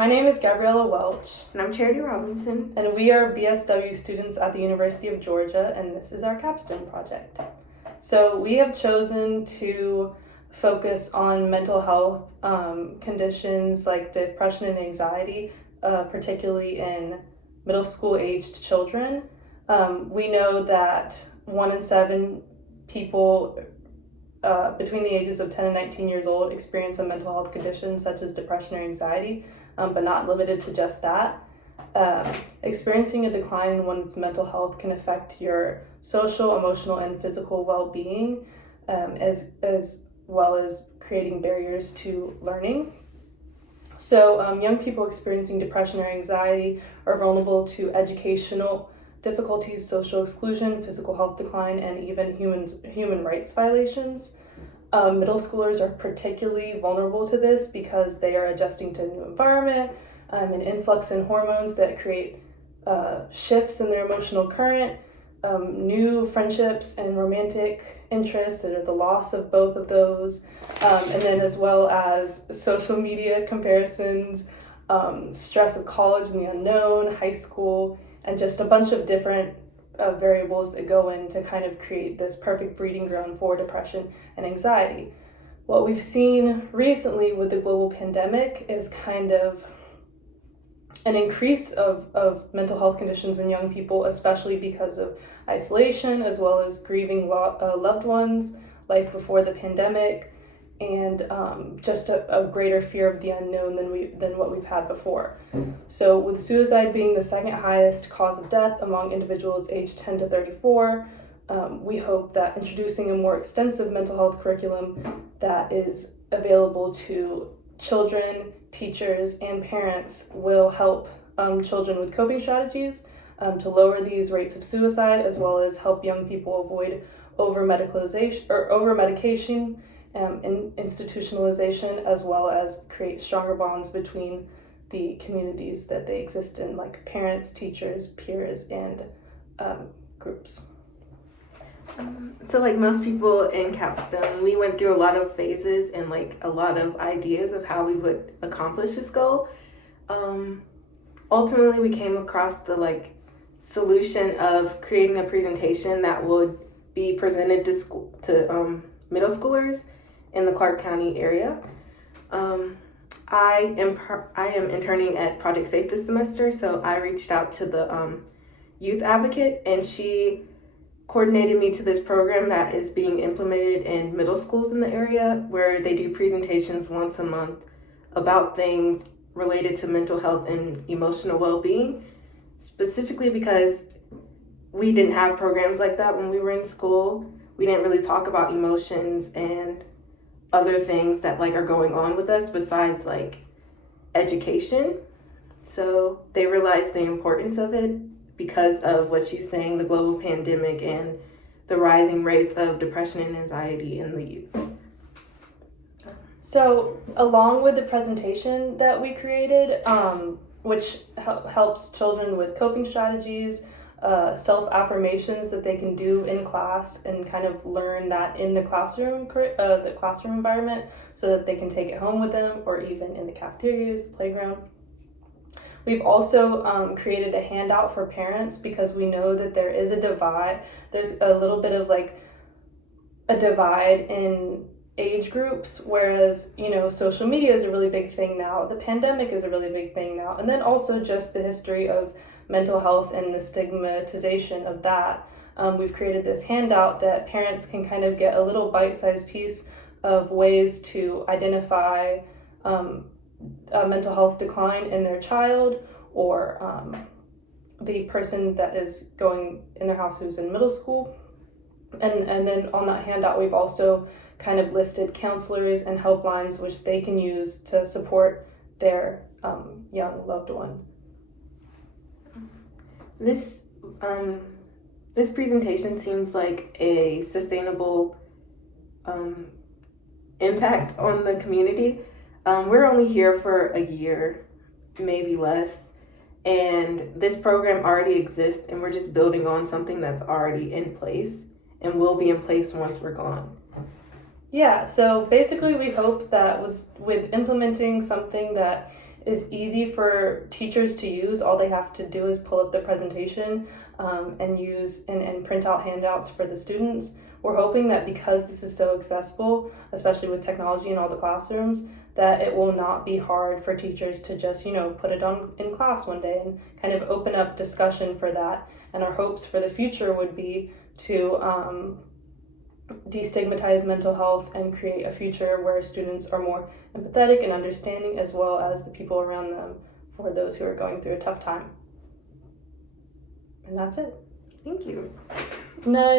My name is Gabrielle Welch, And I'm Charity Robinson. and we are BSW students at the University of Georgia, and this is our capstone project. So we have chosen to focus on mental health conditions like depression and anxiety, particularly in middle school aged children. We know that 1 in 7 people between the ages of 10 and 19 years old experience a mental health condition such as depression or anxiety, but not limited to just that. Experiencing a decline in one's mental health can affect your social, emotional, and physical well-being, as well as creating barriers to learning. So young people experiencing depression or anxiety are vulnerable to educational difficulties, social exclusion, physical health decline, and even human rights violations. Middle schoolers are particularly vulnerable to this because they are adjusting to a new environment, an influx in hormones that create shifts in their emotional current, new friendships and romantic interests, or the loss of both of those, and then as well as social media comparisons, stress of college and the unknown, high school, and just a bunch of different variables that go in to kind of create this perfect breeding ground for depression and anxiety. What we've seen recently with the global pandemic is kind of an increase of mental health conditions in young people, especially because of isolation, as well as grieving loved ones, life before the pandemic, and just a greater fear of the unknown than what we've had before. So with suicide being the second highest cause of death among individuals aged 10 to 34, we hope that introducing a more extensive mental health curriculum that is available to children, teachers, and parents will help children with coping strategies to lower these rates of suicide, as well as help young people avoid over-medication, institutionalization, as well as create stronger bonds between the communities that they exist in, like parents, teachers, peers, and groups. So like most people in Capstone, we went through a lot of phases and like a lot of ideas of how we would accomplish this goal. Ultimately, we came across the solution of creating a presentation that would be presented to middle schoolers in the Clark County area. I am interning at Project Safe this semester, so I reached out to the youth advocate, and she coordinated me to this program that is being implemented in middle schools in the area, where they do presentations once a month about things related to mental health and emotional well-being, specifically because we didn't have programs like that when we were in school. We didn't really talk about emotions and other things that are going on with us besides education. So they realized the importance of it because of what she's saying, the global pandemic and the rising rates of depression and anxiety in the youth. So along with the presentation that we created, which helps children with coping strategies, self-affirmations that they can do in class and kind of learn that in the classroom environment, so that they can take it home with them, or even in the cafeterias, the playground. We've also created a handout for parents because we know that there is a divide. There's a little bit of a divide in age groups, whereas social media is a really big thing now, the pandemic is a really big thing now, and then also just the history of mental health and the stigmatization of that. We've created this handout that parents can kind of get a little bite-sized piece of ways to identify a mental health decline in their child, or the person that is going in their house who's in middle school. And then on that handout, we've also kind of listed counselors and helplines which they can use to support their young loved one. This presentation seems like a sustainable impact on the community. We're only here for a year, maybe less, and this program already exists, and we're just building on something that's already in place and will be in place once we're gone. Yeah, so basically we hope that with implementing something that is easy for teachers to use. All they have to do is pull up the presentation and use and print out handouts for the students. We're hoping that because this is so accessible, especially with technology in all the classrooms, that it will not be hard for teachers to just, put it on in class one day and kind of open up discussion for that. And our hopes for the future would be to destigmatize mental health and create a future where students are more empathetic and understanding, as well as the people around them, for those who are going through a tough time. And that's it. Thank you. Nice.